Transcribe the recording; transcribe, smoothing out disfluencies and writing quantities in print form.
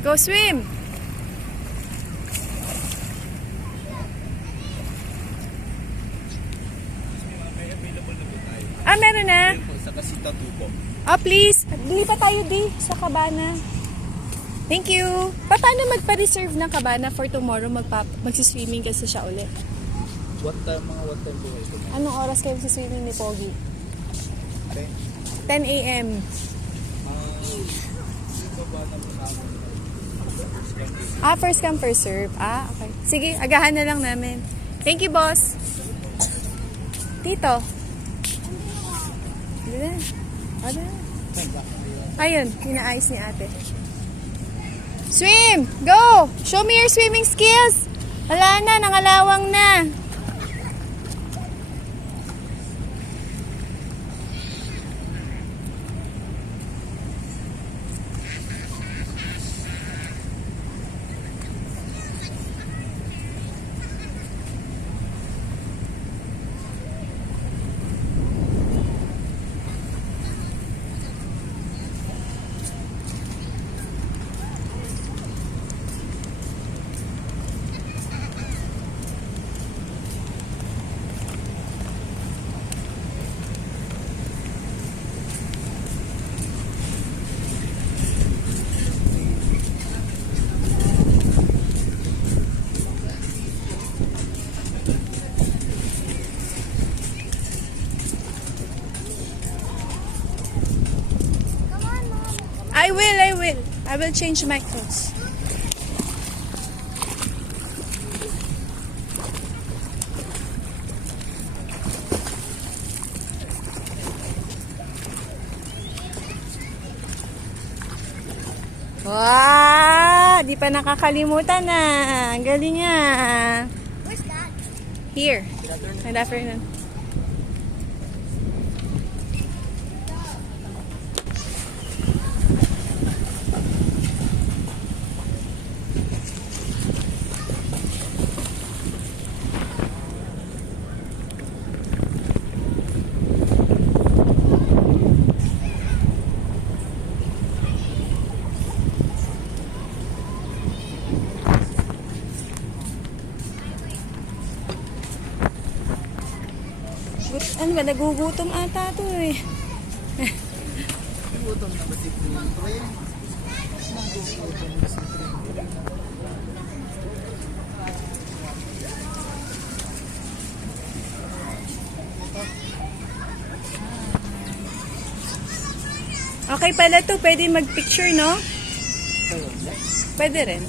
Go swim! Ah, meron na? Sa Casita Tubo. Oh, please. Bili pa tayo sa Cabana. Thank you. Paano magpa-reserve ng Cabana for tomorrow? Magsiswimming kasi siya ulit. What time po ito? Anong oras kayo magsiswimming ni Pogi? Okay. 10 a.m. First come, first serve. Okay. Sige, agahan na lang namin. Thank you, boss. Tito. Ano? Ayun, inaayos ni ate. Swim! Go! Show me your swimming skills! Wala na, nangalawang na. I will change my clothes. Wow! Di pa nakakalimutan na. Ang galing niya. Where's that? Here. Good afternoon. Ano ba, nagugutom ata to eh. Nagugutom na ba si Pre? Nagugutom na si Pre. Okay pala to, pwede mag-picture, no? Pwede rin.